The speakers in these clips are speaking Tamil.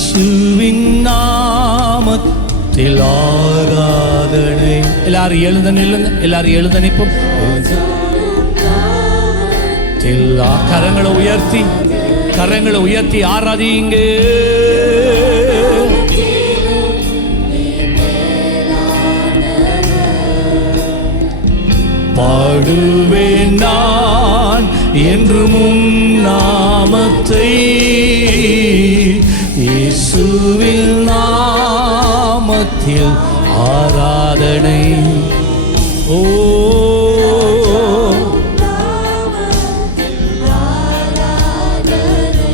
இயேசுவின் நாமத்தில் ஆராதனை. எல்லாரும் எழுத நில்லுங்க, எல்லாரும் எழுத நிற்போம். கரங்களை உயர்த்தி ஆராதிங்க. பாடுவேன் நான் என்றும் நாமத்தை, இயேசுவின் நாமத்தில் ஆராதனை. ஓ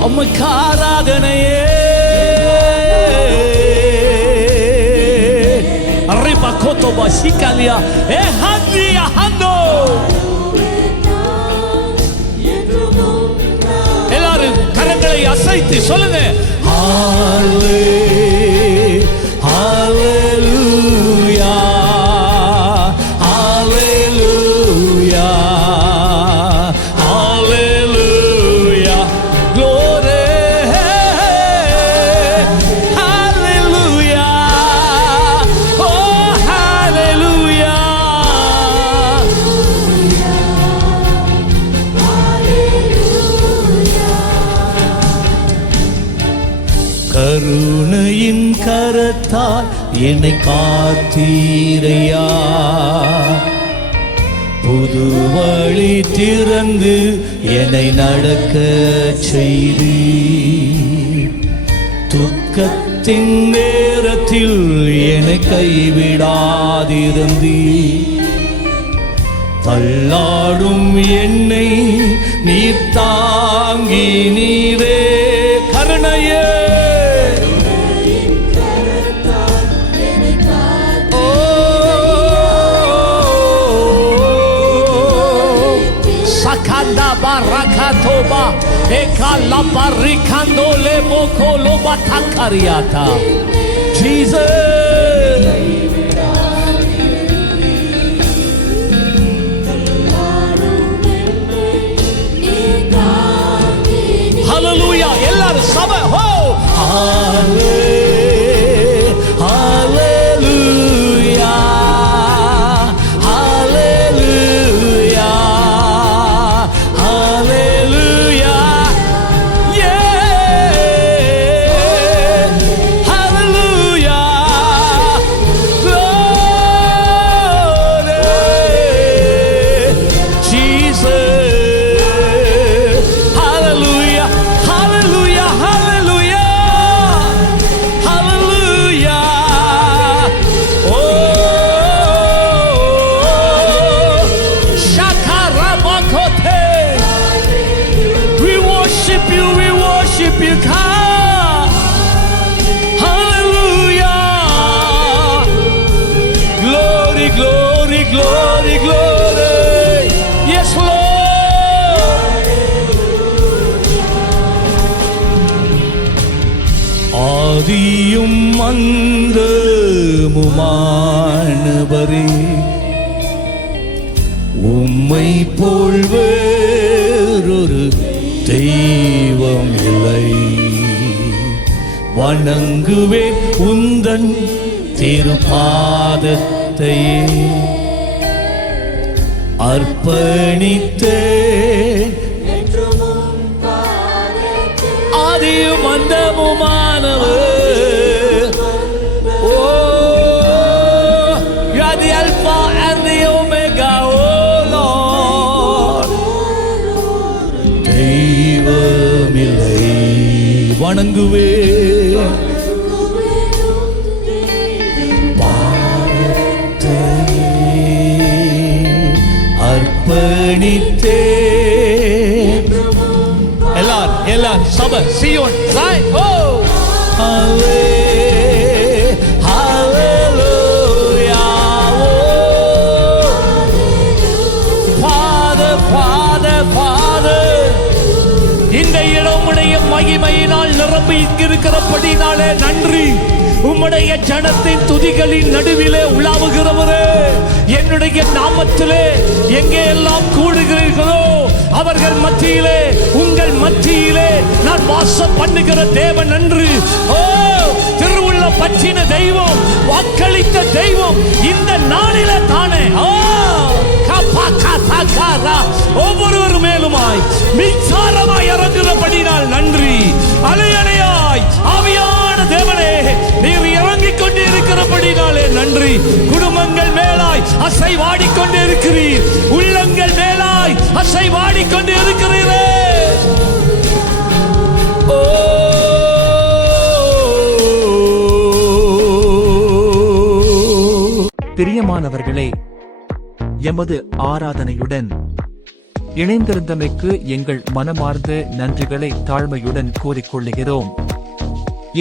உமக்கு ஆராதனையே. arriba kotoba sikalia e handria hando. எல்லாரும் கரங்களை அசைத்து சொல்லுங்க. ஹalleluya hallelujah hallelujah glory hallelujah oh hallelujah கருணையின் கரத்தால் என்னை காத்தீரையா, புது வழி திறந்து என்னை நடக்க செய்தி, துக்கத்தின் நேரத்தில் என்னை கைவிடாதிருந்தி, தள்ளாடும் என்னை நீ தாங்கி நீரே. கருணையே barakatoba ekala barikando le moko lo batakariata. Jesus hallelujah ellarum saba ho glory glory yes Lord. ஆதியும் அந்தமுமானவரே, உம்மை போல் வேறொரு தெய்வம் இல்லை, வணங்குவேன் உந்தன் திருப்பாதத்தையே, அர்ப்பணித்தேன் ஆதியும் அந்தமுமானவர். ஓ you are the Alpha and the Omega, oh Lord. தெய்வமில்லை, வணங்குவேன் அர்ப்பணித்தே. எல்லாரும் சபை Zion right oh hallelujah oh Father Father Father, இந்த இடம் உடைய மகிமையினால் நிரம்பி இருக்கிறபடினாலே நன்றி. உம்முடைய ஜனத்தின் துதிகளின் நடுவிலே உலாவுகிறவரே, என்னுடைய நாமத்திலே எங்கே எல்லாம் கூடுகிறீர்களோ அவர்கள் மத்தியிலே, உங்கள் மத்தியிலே நான் வாசம் பண்ணுகிற தேவன் என்று. ஓ, திருவுள்ள பற்றின தெய்வம், வாக்களித்த தெய்வம் இந்த நாளில தானே ஒவ்வொருவர் மேலுமாய் மின்சாரமாய் இறங்குகிறபடினால் நன்றி. அலையலையாய் ஆவியான தேவனே, நீர் இறங்கிக் கொண்டு இருக்கிறபடினாலே நன்றி. குடும்பங்கள் மேலாய் அசைவாடிக்கொண்டு இருக்கிறீர், உள்ளங்கள் மேலாய் அசைவாடிக்கொண்டு இருக்கிறீரே. ஓ, பிரியமானவர்களே, எமது ஆராதனையுடன் இணைந்திருந்தமைக்கு எங்கள் மனமார்ந்த நன்றிகளை தாழ்மையுடன் கூறிக்கொள்ளுகிறோம்.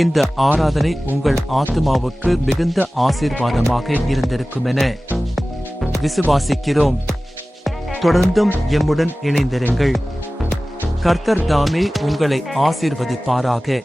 இந்த ஆராதனை உங்கள் ஆத்துமாவுக்கு மிகுந்த ஆசீர்வாதமாக இருந்திருக்குமென விசுவாசிக்கிறோம். தொடர்ந்தும் எம்முடன் இணைந்திருங்கள். கர்த்தர் தாமே உங்களை ஆசீர்வதிப்பாராக.